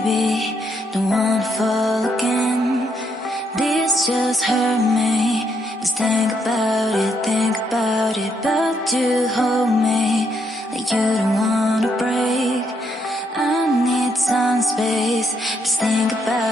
baby, don't wanna fall again. This just hurt me. Just think about it, but you hold me like you don't wanna break. I need some space, just think about